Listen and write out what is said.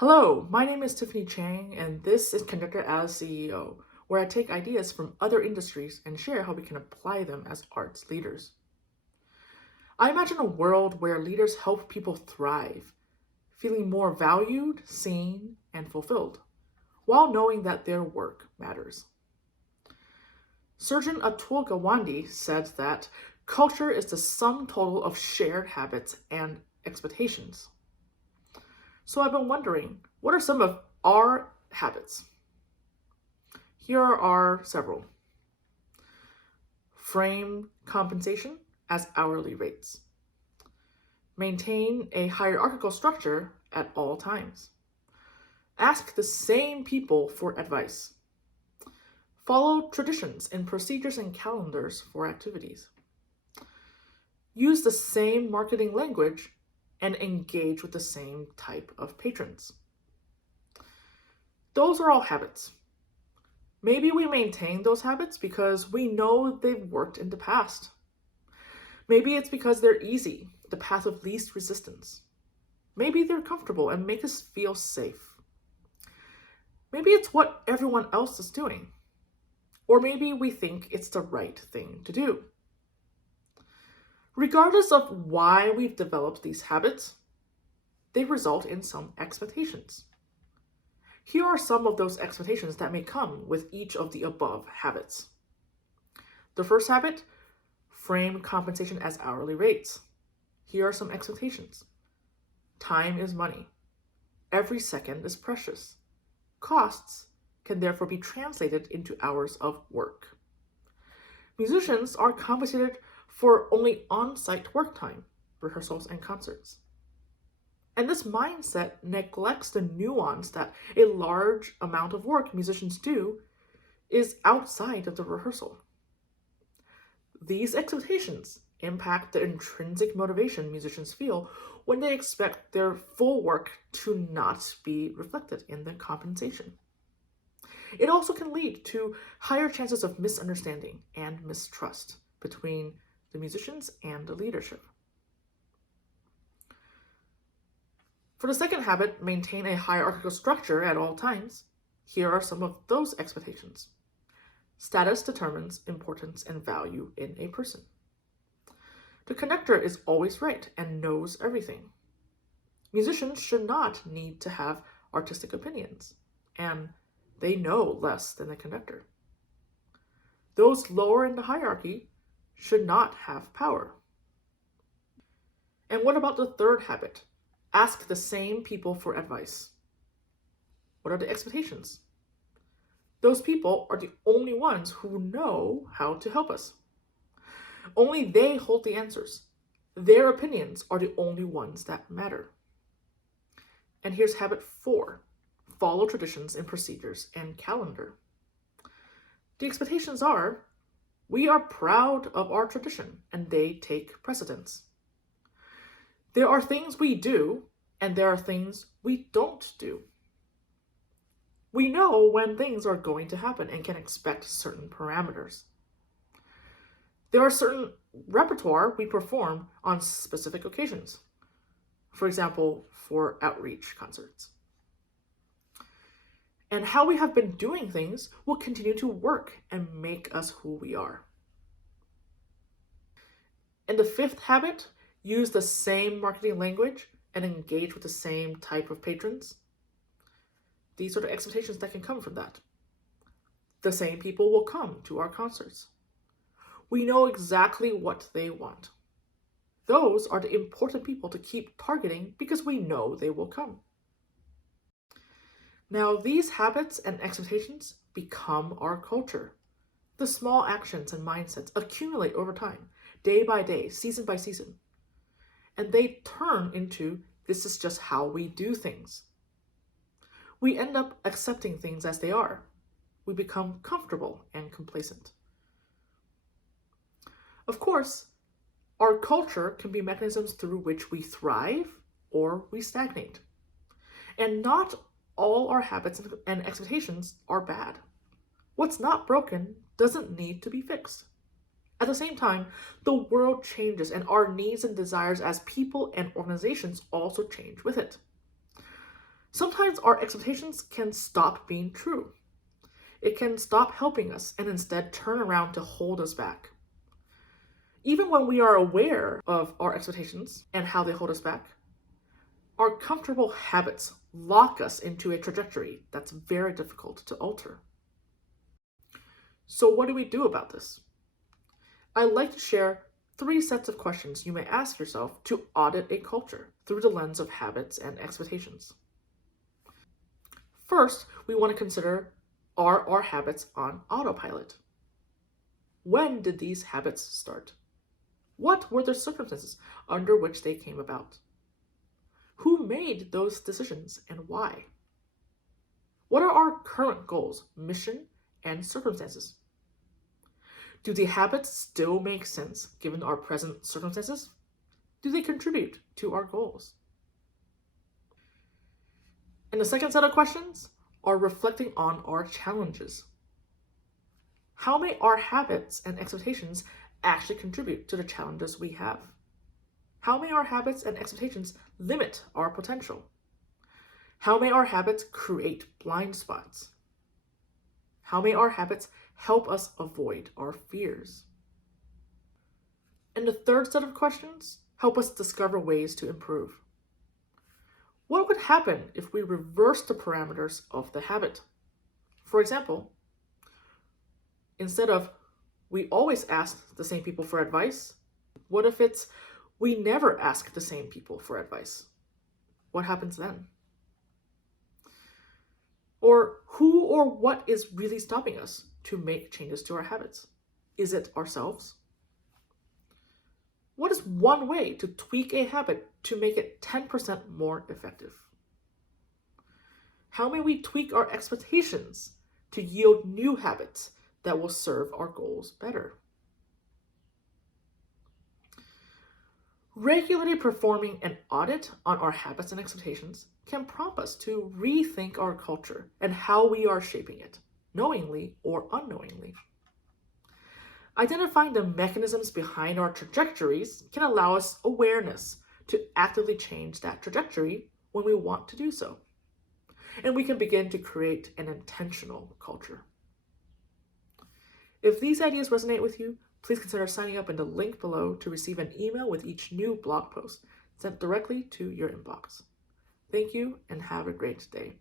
Hello, my name is Tiffany Chang, and this is Conductor as CEO, where I take ideas from other industries and share how we can apply them as arts leaders. I imagine a world where leaders help people thrive, feeling more valued, seen, and fulfilled, while knowing that their work matters. Surgeon Atul Gawande said that culture is the sum total of shared habits and expectations. So I've been wondering, what are some of our habits? Here are several. Frame compensation as hourly rates. Maintain a hierarchical structure at all times. Ask the same people for advice. Follow traditions and procedures and calendars for activities. Use the same marketing language and engage with the same type of patrons. Those are all habits. Maybe we maintain those habits because we know they've worked in the past. Maybe it's because they're easy, the path of least resistance. Maybe they're comfortable and make us feel safe. Maybe it's what everyone else is doing. Or maybe we think it's the right thing to do. Regardless of why we've developed these habits, they result in some expectations. Here are some of those expectations that may come with each of the above habits. The first habit, frame compensation as hourly rates. Here are some expectations. Time is money. Every second is precious. Costs can therefore be translated into hours of work. Musicians are compensated for only on-site work time, rehearsals and concerts. And this mindset neglects the nuance that a large amount of work musicians do is outside of the rehearsal. These expectations impact the intrinsic motivation musicians feel when they expect their full work to not be reflected in the compensation. It also can lead to higher chances of misunderstanding and mistrust between the musicians and the leadership. For the second habit, maintain a hierarchical structure at all times. Here are some of those expectations. Status determines importance and value in a person. The conductor is always right and knows everything. Musicians should not need to have artistic opinions, and they know less than the conductor. Those lower in the hierarchy should not have power. And what about the third habit? Ask the same people for advice. What are the expectations? Those people are the only ones who know how to help us. Only they hold the answers. Their opinions are the only ones that matter. And here's habit 4. Follow traditions and procedures and calendar. The expectations are, we are proud of our tradition and they take precedence. There are things we do and there are things we don't do. We know when things are going to happen and can expect certain parameters. There are certain repertoire we perform on specific occasions. For example, for outreach concerts. And how we have been doing things will continue to work and make us who we are. And the fifth habit, use the same marketing language and engage with the same type of patrons. These are the expectations that can come from that. The same people will come to our concerts. We know exactly what they want. Those are the important people to keep targeting because we know they will come. Now, these habits and expectations become our culture. The small actions and mindsets accumulate over time, day by day, season by season. And they turn into, this is just how we do things. We end up accepting things as they are. We become comfortable and complacent. Of course, our culture can be mechanisms through which we thrive or we stagnate. And not all our habits and expectations are bad. What's not broken doesn't need to be fixed. At the same time, the world changes and our needs and desires as people and organizations also change with it. Sometimes sometimes our expectations can stop being true. It can stop helping us and instead turn around to hold us back. Even when we are aware of our expectations and how they hold us back, our comfortable habits lock us into a trajectory that's very difficult to alter. So what do we do about this? I'd like to share 3 sets of questions you may ask yourself to audit a culture through the lens of habits and expectations. First, we want to consider, are our habits on autopilot? When did these habits start? What were the circumstances under which they came about? Who made those decisions and why? What are our current goals, mission, and circumstances? Do the habits still make sense given our present circumstances? Do they contribute to our goals? And the second set of questions are reflecting on our challenges. How may our habits and expectations actually contribute to the challenges we have? How may our habits and expectations limit our potential? How may our habits create blind spots? How may our habits help us avoid our fears? And the third set of questions help us discover ways to improve. What would happen if we reverse the parameters of the habit? For example, instead of we always ask the same people for advice, what if it's we never ask the same people for advice? What happens then? Or who or what is really stopping us to make changes to our habits? Is it ourselves? What is one way to tweak a habit to make it 10% more effective? How may we tweak our expectations to yield new habits that will serve our goals better? Regularly performing an audit on our habits and expectations can prompt us to rethink our culture and how we are shaping it, knowingly or unknowingly. Identifying the mechanisms behind our trajectories can allow us awareness to actively change that trajectory when we want to do so. And we can begin to create an intentional culture. If these ideas resonate with you, please consider signing up in the link below to receive an email with each new blog post sent directly to your inbox. Thank you and have a great day.